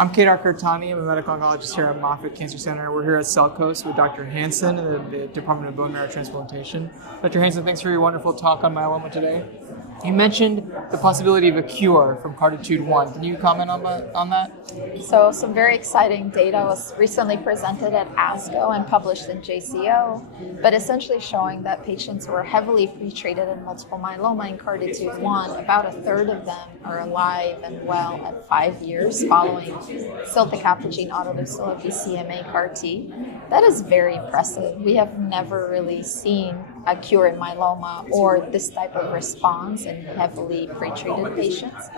I'm Kedar Kirtane. I'm a medical oncologist here at Moffitt Cancer Center. We're here at Cell Coast with Dr. Hansen in the Department of Bone Marrow Transplantation. Dr. Hansen, thanks for your wonderful talk on myeloma today. You mentioned the possibility of a cure from CARTITUDE-1. Can you comment on that? So some very exciting data was recently presented at ASCO and published in JCO, but essentially showing that patients who are heavily pretreated in multiple myeloma in CARTITUDE-1, about a third of them are alive and well at 5 years following ciltacabtagene autoleucel BCMA CAR-T. That is very impressive. We have never really seen a cure in myeloma or this type of response in heavily pretreated patients.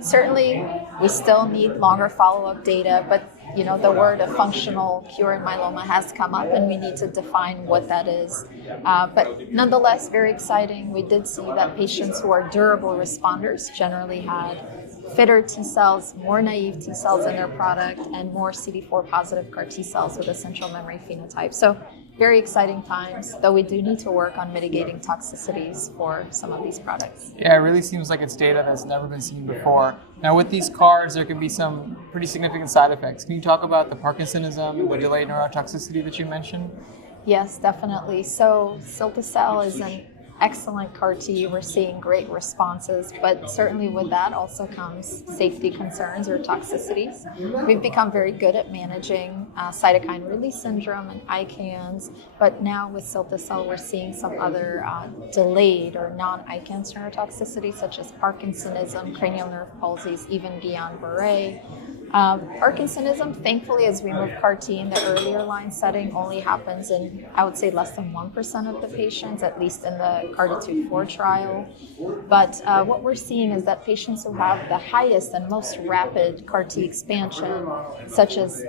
Certainly, we still need longer follow-up data, but the word a functional cure in myeloma has come up, and we need to define what that is. But nonetheless, very exciting. We did see that patients who are durable responders generally had fitter T cells, more naive T cells in their product, and more CD4 positive CAR T cells with a central memory phenotype. So very exciting times, though we do need to work on mitigating toxicities for some of these products. Yeah, it really seems like it's data that's never been seen before. Now with these CARs, there can be some pretty significant side effects. Can you talk about the Parkinsonism and the delayed neurotoxicity that you mentioned? Yes, definitely. So cilta-cel is an excellent CAR-T. We're seeing great responses, but certainly with that also comes safety concerns or toxicities. We've become very good at managing cytokine release syndrome and ICANS, but now with cilta-cel we're seeing some other delayed or non-ICANS neurotoxicity such as Parkinsonism, cranial nerve palsies, even Guillain-Barré. Parkinsonism, thankfully, as we move CAR-T in the earlier line setting, only happens in, I would say, less than 1% of the patients, at least in the CARTITUDE-4 trial. But what we're seeing is that patients who have the highest and most rapid CAR-T expansion, such as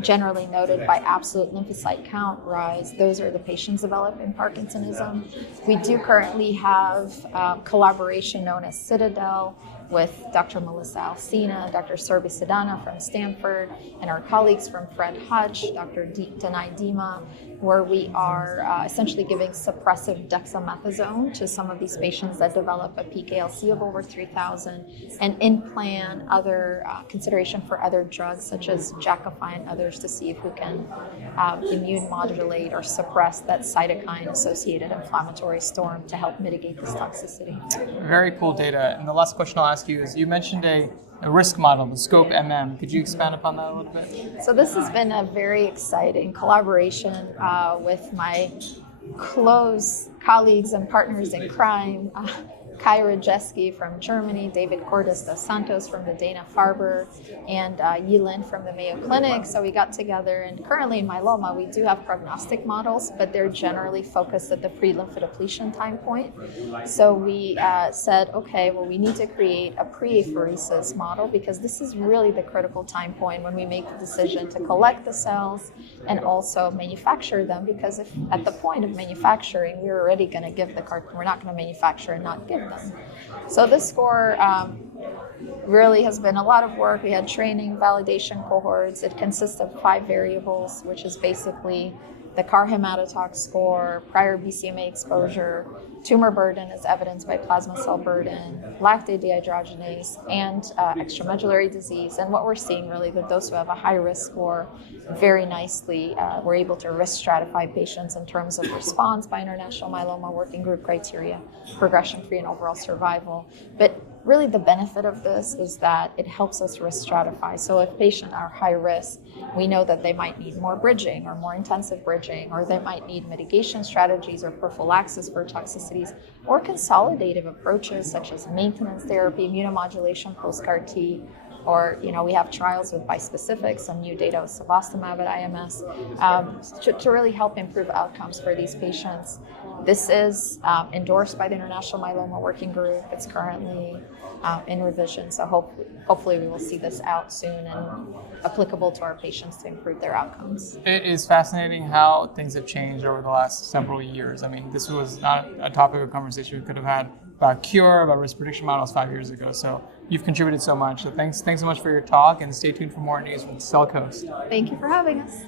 generally noted by absolute lymphocyte count rise, those are the patients developing Parkinsonism. We do currently have collaboration known as Citadel with Dr. Melissa Alcina, Dr. Surbi Sidana from Stanford, and our colleagues from Fred Hutch, Dr. Denai Dima, where we are essentially giving suppressive dexamethasone to some of these patients that develop a PKLC of over 3,000, and in-plan other consideration for other drugs such as Jakafi and others to see if we can immune modulate or suppress that cytokine-associated inflammatory storm to help mitigate this toxicity. Very cool data. And the last question I'll ask you is, you mentioned a risk model, the SCOPE-MM. Could you expand upon that a little bit? So this has been a very exciting collaboration with my close colleagues and partners in crime, Kai Rajeski from Germany, David Cordes dos Santos from the Dana-Farber, and Yi Lin from the Mayo Clinic. So we got together, and currently in myeloma, we do have prognostic models, but they're generally focused at the pre-lymphodepletion time point. So we said, okay, well, we need to create a pre-apheresis model because this is really the critical time point when we make the decision to collect the cells and also manufacture them, because if at the point of manufacturing, we're already going to give the CAR, we're not going to manufacture and not give them. So this score really has been a lot of work. We had training, validation cohorts. It consists of 5 variables, which is basically the CAR hematotox score, prior BCMA exposure, tumor burden as evidenced by plasma cell burden, lactate dehydrogenase, and extramedullary disease. And what we're seeing really that those who have a high risk score very nicely, we're able to risk stratify patients in terms of response by International Myeloma Working Group criteria, progression-free and overall survival. But really the benefit of this is that it helps us risk stratify. So if patients are high risk, we know that they might need more bridging or more intensive bridging, or they might need mitigation strategies or prophylaxis for toxicities, or consolidative approaches such as maintenance therapy, immunomodulation post-CAR-T, or we have trials with bispecifics, some new data with cevostamab at IMS, to really help improve outcomes for these patients. This is endorsed by the International Myeloma Working Group. It's currently in revision, so hopefully we will see this out soon and applicable to our patients to improve their outcomes. It is fascinating how things have changed over the last several years. I mean, this was not a topic of conversation we could have had about cure, about risk prediction models 5 years ago. So you've contributed so much. So thanks so much for your talk, and stay tuned for more news from the Cell Coast. Thank you for having us.